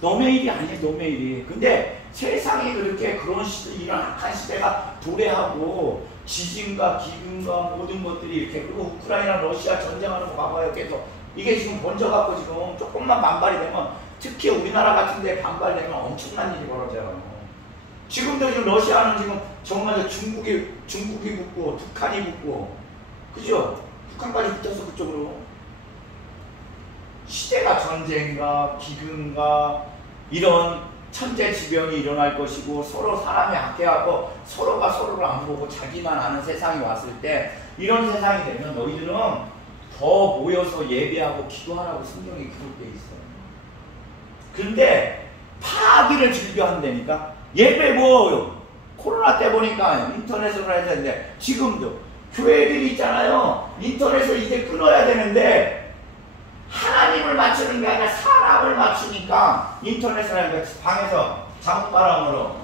너의 일이 아니에요, 너의 일이. 근데 세상이 그렇게 그런 시대, 이런 악한 시대가 도래하고 지진과 기근과 모든 것들이 이렇게, 그리고 우크라이나 러시아 전쟁하는 거 봐봐요. 계속 이게 지금 번져갖고 지금 조금만 반발이 되면, 특히 우리나라 같은 데 반발되면 엄청난 일이 벌어져요. 지금도 지금 러시아는 지금 정말 중국이 붙고 북한이 붙고, 그죠? 북한까지 붙어서 그쪽으로. 시대가 전쟁과 기근과 이런 천재지변이 일어날 것이고, 서로 사람이 악해하고 서로가 서로를 안 보고 자기만 아는 세상이 왔을 때, 이런 세상이 되면 너희들은 더 모여서 예배하고 기도하라고 성경이 그렇게 있어요. 근데 파기를 즐겨 한다니까. 예배 뭐 코로나 때 보니까 인터넷으로 해야 되는데, 지금도 교회들이 있잖아요. 인터넷을 이제 끊어야 되는데 하나님을 맞추는 게 아니라 사람을 맞추니까 인터넷을 하니까 방에서 장바람으로.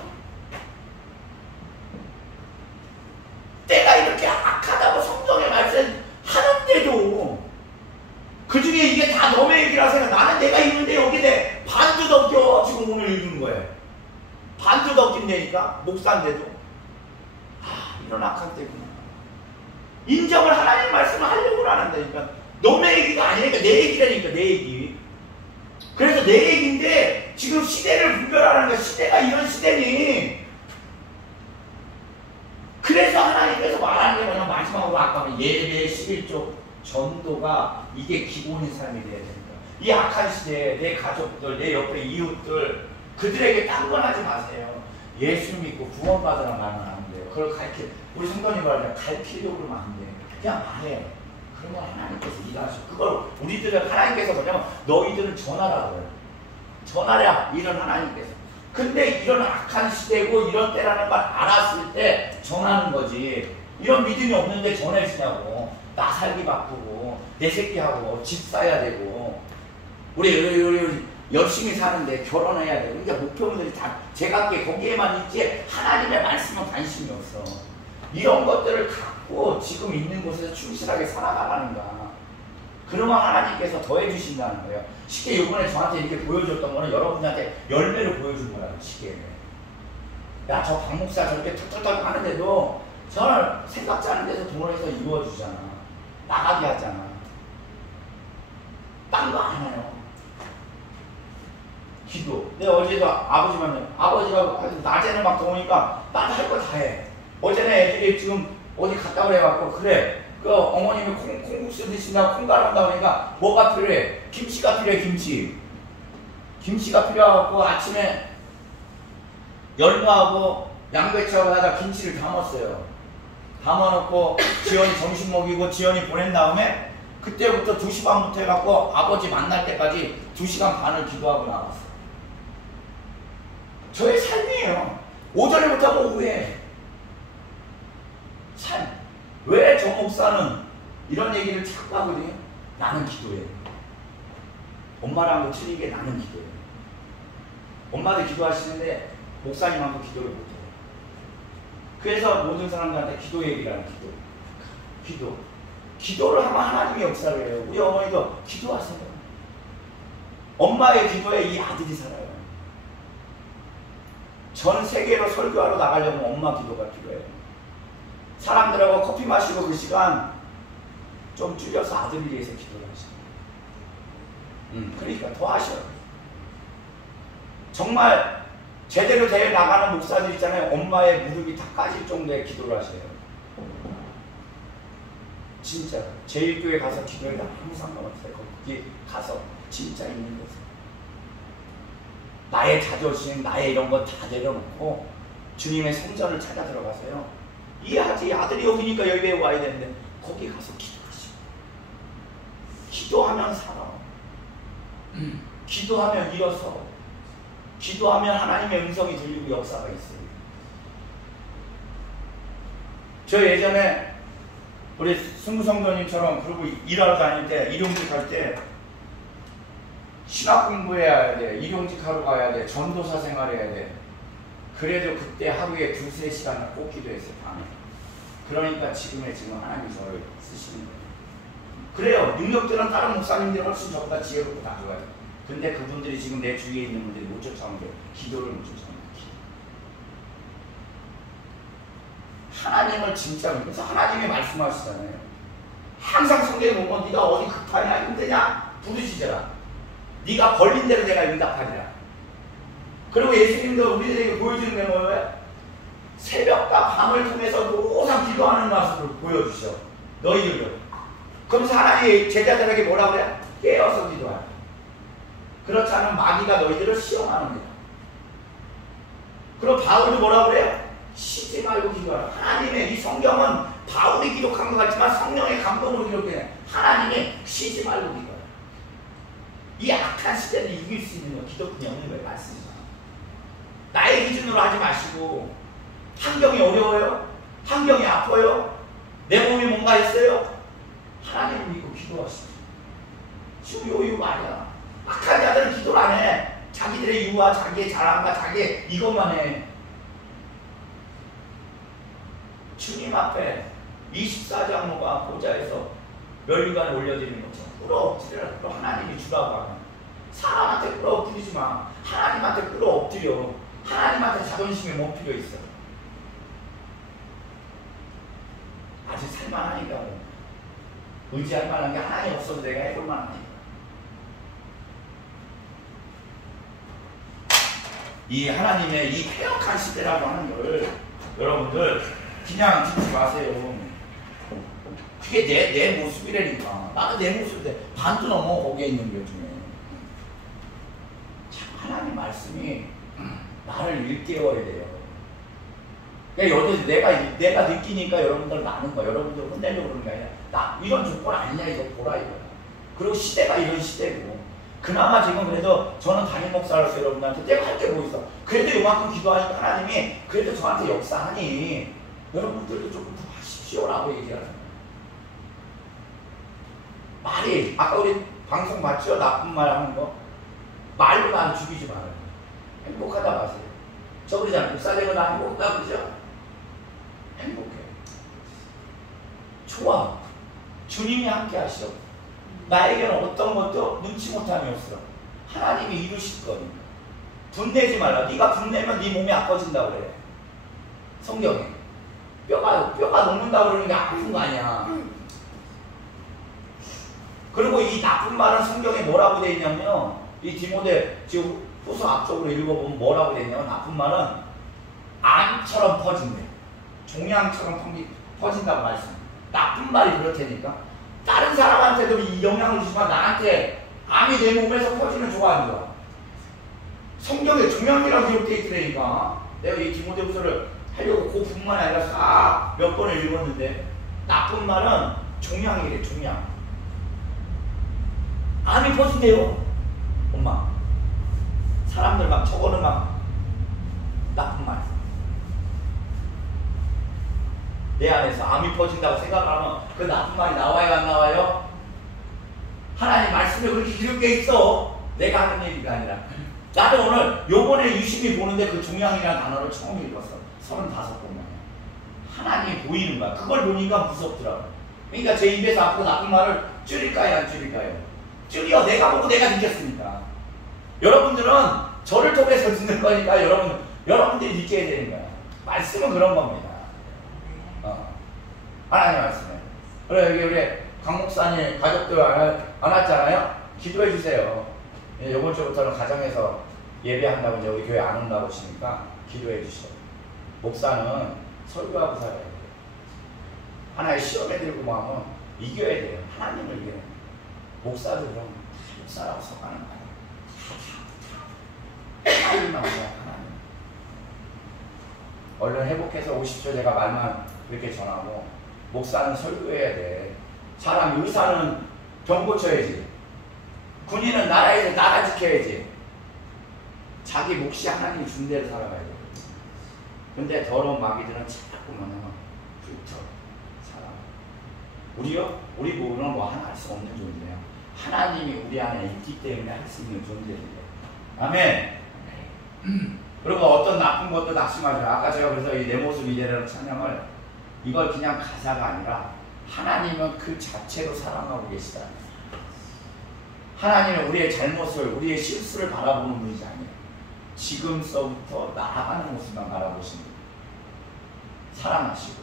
때가 이렇게 악하다고 성경에 말씀하는데도 그 중에 이게 다 너의 얘기라 생각. 나는 내가 있는데 여기에 반도 덮여. 지금 오늘 읽는 거예요. 반도 덮인다니까 목사인데도. 이런 악한 때구나. 인정을 하나님 말씀을 하려고 하는다니까. 너의 얘기가 아니니까 내 얘기라니까, 내 얘기. 그래서 내 얘기인데 지금 시대를 분별하는 거야. 시대가 이런 시대니. 그래서 하나님께서 말하는 게 뭐냐면, 마지막으로 아까 예배 11조 전도가 이게 기본인 삶이 돼야 됩니다. 이 악한 시대에 내 가족들, 내 옆에 이웃들, 그들에게 딴건하지 마세요. 예수 믿고 구원받으라 말하면 안 돼요. 그걸 우리 성도님 말하면 가르치려고 그러면 안 돼요. 그냥 말해요. 그러면 하나님께서 일하시고, 그걸 우리들은 하나님께서 뭐냐면 너희들은 전하라고 해요. 전하랴, 이런 하나님께서. 근데 이런 악한 시대고 이런 때라는 걸 알았을 때 전하는 거지. 이런 믿음이 없는데 전해주냐고. 나 살기 바쁘고 내 새끼하고 집 사야 되고 우리 열심히 사는데 결혼해야 되고. 그러니까 목표들이 다 제각기 거기에만 있지 하나님의 말씀은 관심이 없어. 이런 것들을 갖고 지금 있는 곳에서 충실하게 살아가라는가. 그러면 하나님께서 더해 주신다는 거예요. 쉽게 이번에 저한테 이렇게 보여줬던 거는 여러분들한테 열매를 보여준 거라고. 쉽게. 야, 저 박 목사 저렇게 툭툭툭 하는데도 저는 생각지 않은 데서 돈을 해서 이루어주잖아. 나가게 하잖아. 딴 거 안 해요. 기도. 내가 어제도 아버지가 낮에는 막 더우니까 나도 할 거 다 해. 어제는 애들이 지금 어디 갔다 그래갖고, 그래, 그 어머님이 콩국수 드신다고 콩 갈아온다고 그러니까 뭐가 필요해? 김치가 필요해. 김치가 필요하고 아침에 열무하고 양배추하고 하다 김치를 담았어요. 담아놓고 지연이 점심 먹이고 지연이 보낸 다음에 그때부터 2시 반부터 해갖고 아버지 만날 때까지 2시간 반을 기도하고 나왔어요. 저의 삶이에요. 오전에 못하고 오후에. 삶. 왜 저 목사는 이런 얘기를 자꾸 하거든요? 나는 기도해. 엄마랑도 틀리게 나는 기도해. 엄마도 기도하시는데 목사님하고 기도를 못해요. 그래서 모든 사람들한테 기도 얘기를 하는 기도. 기도를 하면 하나님이 역사를 해요. 우리 어머니도 기도하세요. 엄마의 기도에 이 아들이 살아요. 전 세계로 설교하러 나가려면 엄마 기도가 필요해요. 사람들하고 커피 마시고 그 시간 좀 줄여서 아들을 위해서 기도를 하시죠. 그러니까 더 하셔요. 정말 제대로 대회 나가는 목사들 있잖아요. 엄마의 무릎이 다 까질 정도의 기도를 하셔요. 진짜 제1교회 가서 기도해도 아무 상관없어요. 거기 가서 진짜 있는 곳에 나의 자존심, 나의 이런 거 다 내려놓고 주님의 성전을 찾아 들어가세요. 이해하지? 아들이 여기니까 여기에 와야 되는데 거기 가서 기도하시고. 기도하면 살아. 기도하면 일어서. 기도하면 하나님의 음성이 들리고 역사가 있어요. 저 예전에 우리 승무성도님처럼 그러고 일하러 다닐 때, 일용직 할 때 신학 공부해야 돼, 일용직 하러 가야 돼, 전도사 생활해야 돼. 그래도 그때 하루에 2-3시간을 꼭 기도했어요. 밤에. 그러니까 지금 하나님 저를 쓰시는 거예요. 그래요. 능력들은 다른 목사님들 훨씬 저보다 지혜롭고 다 좋아요. 근데 그분들이 지금 내 주위에 있는 분들이 못 쫓아오는 게 기도를 못 쫓아오는 거예요. 하나님을 진짜 믿어서 하나님이 말씀하시잖아요. 항상 성경에 보면 네가 어디 급하냐 힘드냐 부르시더라. 네가 걸린 대로 내가 응답하리라. 그리고 예수님도 우리들에게 보여주는 게 뭐예요? 새벽과 밤을 통해서 항상 기도하는 모습을 보여주셔. 너희들도. 그러면서 하나님이 제자들에게 뭐라 그래? 깨어서 기도하라. 그렇지 않으면 마귀가 너희들을 시험합니다. 그리고 바울도 뭐라 그래요? 쉬지 말고 기도하라. 하나님의 이 성경은 바울이 기록한 것 같지만 성령의 감동으로 기록해. 하나님이 쉬지 말고 기도하라. 이 악한 시대를 이길 수 있는 건 기도뿐이 없는 거예요. 말씀이죠. 나의 기준으로 하지 마시고. 환경이 어려워요? 환경이 아파요? 내 몸이 뭔가 했어요? 하나님을 믿고 기도하시죠. 지금 요 이유 말이야. 악한 자들은 기도를 안 해. 자기들의 이유와 자기의 자랑과 자기의 이것만 해. 주님 앞에 24장로가 보좌에서 멸류관을 올려드리는 것처럼 끌어엎드리라. 하나님이 주라고 하면 사람한테 끌어엎드리지 마. 하나님한테 끌어엎드려. 하나님한테 자존심이 못 필요 있어. 아직 살만하니까 의지할 만한 게 하나님 없어도 내가 해볼 만하니까. 이 하나님의 이 폐역한 시대라고 하는 걸 여러분들 그냥 듣지 마세요. 그게 내 모습이라니까. 나도 내 모습인데 반도 넘어 거기에 있는 게 중에. 참 하나님 말씀이 나를 일깨워야 돼요. 내가 느끼니까 여러분들 나는 거야. 여러분들 혼내려고 그러는 게 아니라 나 이런 조건 아니냐 이거 보라 이거야. 그리고 시대가 이런 시대고 그나마 지금 그래도 저는 담임 목사로서 여러분들한테 내가 할 게 뭐 있어. 그래도 요만큼 기도하니까 하나님이 그래도 저한테 역사하니 여러분들도 조금 더 하십시오라고 얘기하는 거예요. 말이 아까 우리 방송 봤죠? 나쁜 말 하는 거. 말로 나를 죽이지 말아요. 행복하다고 하세요. 저 그러잖아요. 목사되고 나 행복하다 그러죠? 행복해. 좋아. 주님이 함께 하시오. 나에게는 어떤 것도 눈치 못함이 없어. 하나님이 이루실 거니까. 분내지 말라. 네가 분내면 네 몸이 아파진다고 그래. 성경에. 뼈가 녹는다고 그러는 게 아픈 거 아니야. 그리고 이 나쁜 말은 성경에 뭐라고 되어 있냐면요. 이 디모데 지금 후서 앞쪽으로 읽어보면 뭐라고 되어 있냐면 나쁜 말은 암처럼 퍼진대. 종양처럼 퍼진다고 말씀. 나쁜 말이 그렇다니까. 다른 사람한테도 이 영향을 주지만 나한테 암이 내 몸에서 퍼지면 좋아 안 좋아? 성경에 종양이라고 기록되어 있더라니까. 내가 이 디모데 후서를 하려고 그 부분만 아니라 싹 몇 번을 읽었는데 나쁜 말은 종양이래. 종양. 암이 퍼진대요. 엄마 사람들 막 저거는 막 나쁜 말. 내 안에서 암이 퍼진다고 생각하면 그 나쁜 말이 나와요 안 나와요? 하나님 말씀에 그렇게 기록돼 있어. 내가 하는 얘기가 아니라. 나도 오늘 요번에 유심히 보는데 그 종양이라는 단어를 처음 읽었어. 35번 만에. 하나님이 보이는 거야. 그걸 보니까 무섭더라고. 그러니까 제 입에서 앞으로 나쁜 말을 줄일까요 안 줄일까요? 줄여. 내가 보고 내가 느꼈으니까. 여러분들은 저를 통해서 듣는 거니까 여러분들이 느껴야 되는 거야. 말씀은 그런 겁니다. 하나님 말씀에. 그래 여기 우리 강 목사님 가족들 안 왔잖아요. 기도해 주세요. 이번 주부터는 가정에서 예배한다고 이제 우리 교회 안 온다고 하시니까 기도해 주시오. 목사는 설교하고 살아야 돼요. 하나의 시험에 들고 하면 이겨야 돼요. 하나님을 이겨야 돼요. 목사도 그럼 목사라고 서가는 거예요. 하나님만 그냥 하나님. 얼른 회복해서 오십시오. 제가 말만 그렇게 전하고 목사는 설교해야 돼. 사람 의사는 병 고쳐야지. 군인은 나라 지켜야지. 자기 몫이 하나님이 준 대로 살아가야 돼. 근데 더러운 마귀들은 자꾸만 훑어 살아. 우리요? 우리 모르는 뭐 하나 할 수 없는 존재예요. 하나님이 우리 안에 있기 때문에 할 수 있는 존재예요. 아멘. 그리고 어떤 나쁜 것도 낙심하지 마. 아까 제가 그래서 이 내 모습 이대로라는 찬양을 이걸 그냥 가사가 아니라 하나님은 그 자체로 사랑하고 계시다. 하나님은 우리의 잘못을, 우리의 실수를 바라보는 분이 아니에요. 지금서부터 나아가는 모습만 바라보시는 거예요. 사랑하시고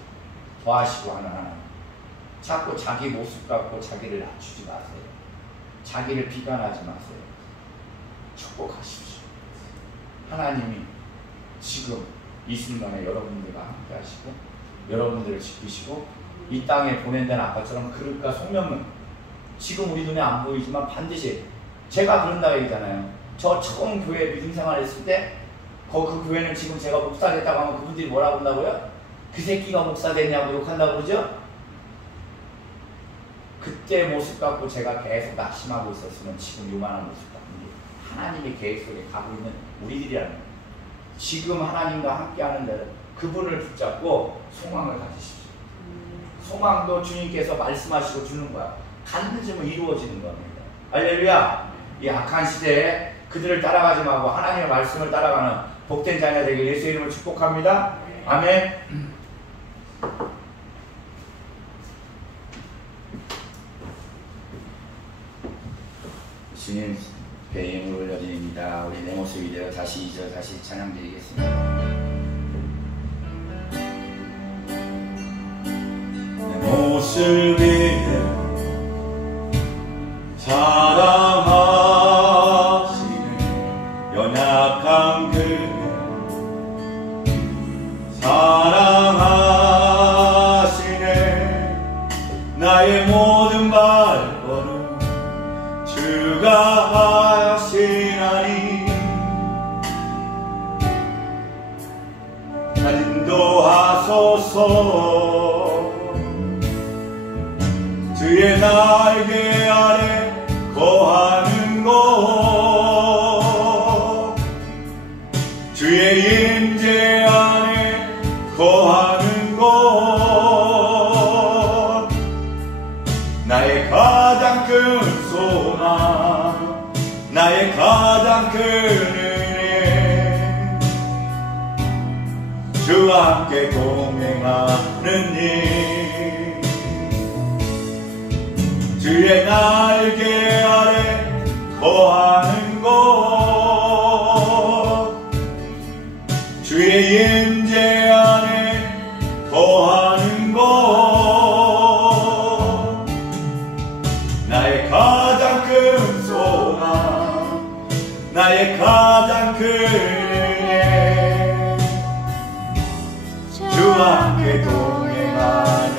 더하시고 하는 하나님. 자꾸 자기 모습 갖고 자기를 낮추지 마세요. 자기를 비관하지 마세요. 축복하십시오. 하나님이 지금 이 순간에 여러분들과 함께 하시고 여러분들을 지키시고 이 땅에 보낸다는 아까처럼 그릇과 소명은 지금 우리 눈에 안 보이지만 반드시 제가 그런다 얘기잖아요. 저 처음 교회 믿음 생활했을 때 그 교회는 지금 제가 목사 됐다고 하면 그분들이 뭐라고 한다고요? 그 새끼가 목사 됐냐고 욕한다고 그러죠? 그때 모습 갖고 제가 계속 낙심하고 있었으면 지금 요만한 모습 갖고 하나님의 계획 속에 가고 있는 우리들이라는 거예요. 지금 하나님과 함께하는 데는 그분을 붙잡고 소망을 가지십시오. 소망도 주님께서 말씀하시고 주는 거야. 간증은 이루어지는 겁니다. 할렐루야. 이 악한 시대에 그들을 따라가지 말고 하나님의 말씀을 따라가는 복된 자녀 되길 예수의 이름으로 축복합니다. 아멘. 주님 배에 힘을 올려드립니다. 우리 내 모습 이대로 다시 2절 다시 찬양드리겠습니다. 내 모습 이대로 사랑하시네. 연약한 그대 사랑하시네. 나의 모든 발걸음 주가 하시나니 날 인도하소서. 주의 날개 아래 거하는 곳 주의 임재 안에 거하는 곳 나의 가장 큰 소망 나의 가장 큰 은혜 주와 함께 동행하는 일 주의 날개 아래 거하는 곳 주의 임재 안에 거하는 곳 나의 가장 큰 소망 나의 가장 큰 은혜 주와 함께 동행하는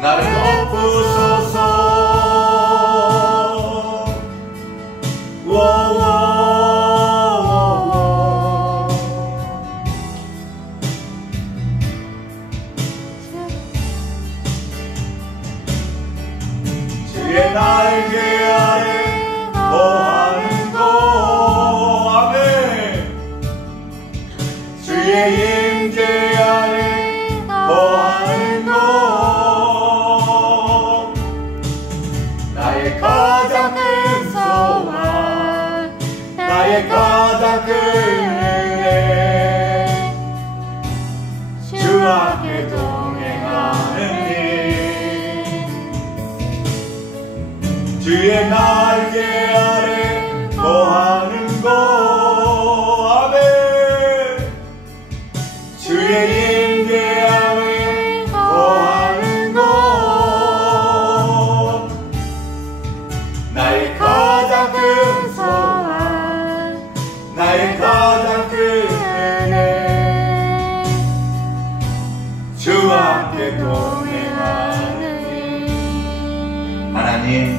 나를 덮으소서. 주의 날개 아래 거하는 것. 아멘. 주의 임재 아래 거하는 것. 나의 가장 큰 소원, 나의 가장 큰 은혜, 주와 함께 동행하는 일. 주의 날개 아래 거하는 것. 아멘. 주의 임재 아래 거하는 것. 나의 가장 큰 소원, 나의 가장 큰 은혜, 주와 함께 동행하는 일. 하나님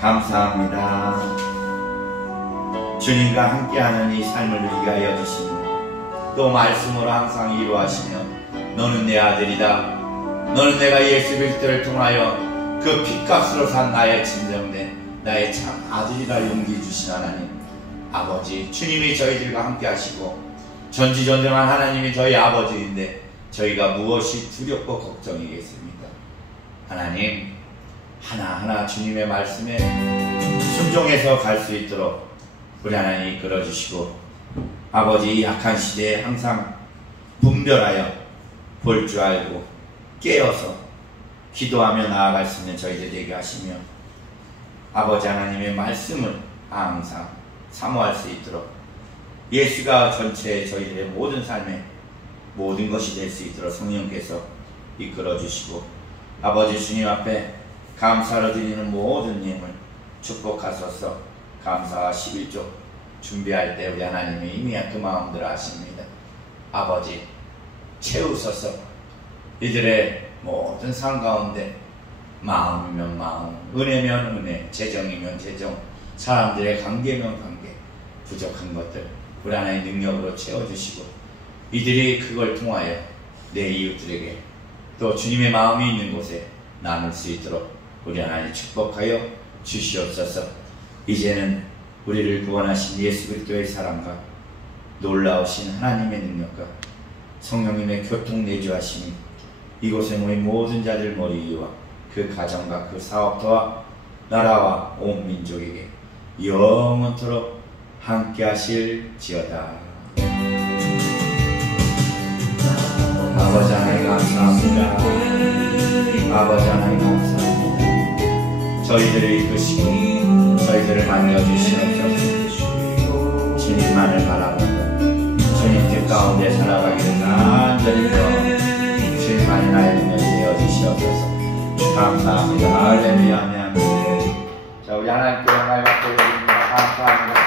감사합니다. 주님과 함께하는 이 삶을 누리게 하여 주시며 또 말씀으로 항상 이루하시며 너는 내 아들이다, 너는 내가 예수 그리스도를 통하여 그 핏값으로 산 나의 진정된 나의 참 아들이라 용기 주신 하나님 아버지, 주님이 저희들과 함께 하시고 전지전능한 하나님이 저희 아버지인데 저희가 무엇이 두렵고 걱정이겠습니까? 하나님 하나하나 주님의 말씀에 순종해서 갈 수 있도록 우리 하나님 이끌어주시고 아버지, 약한 시대에 항상 분별하여 볼 줄 알고 깨어서 기도하며 나아갈 수 있는 저희들 되게 하시며 아버지 하나님의 말씀을 항상 사모할 수 있도록 예수가 전체 저희들의 모든 삶에 모든 것이 될 수 있도록 성령께서 이끌어주시고 아버지 주님 앞에 감사로 드리는 모든 예물 축복하소서. 감사와 11조 준비할 때 우리 하나님이 이미 그 마음대로 아십니다. 아버지 채우소서. 이들의 모든 삶 가운데 마음이면 마음, 은혜면 은혜, 재정이면 재정, 사람들의 관계면 관계, 부족한 것들 우리 하나님의 능력으로 채워주시고 이들이 그걸 통하여 내 이웃들에게 또 주님의 마음이 있는 곳에 나눌 수 있도록 우리 하나님 축복하여 주시옵소서. 이제는 우리를 구원하신 예수 그리스도의 사랑과 놀라우신 하나님의 능력과 성령님의 교통 내주하심이 이곳에 모인 모든 자들 머리 위와 그 가정과 그 사업터와 나라와 온 민족에게 영원토록 함께 하실지어다. 아버지 하나님 감사합니다. 아버지 하나님 감사합니다. 저희들을 이끄시고 저희들을 만져주시옵소서. 주님만을 바라보고 주님 뜻 가운데 살아가기를 간절히 구하옵나이다. 주님만이 나의 능력이 되어주시옵소서. 감사합니다. 할렐루야. 아멘. 자, 우리 하나님께 영광을 받고 드립니다. 감사합니다.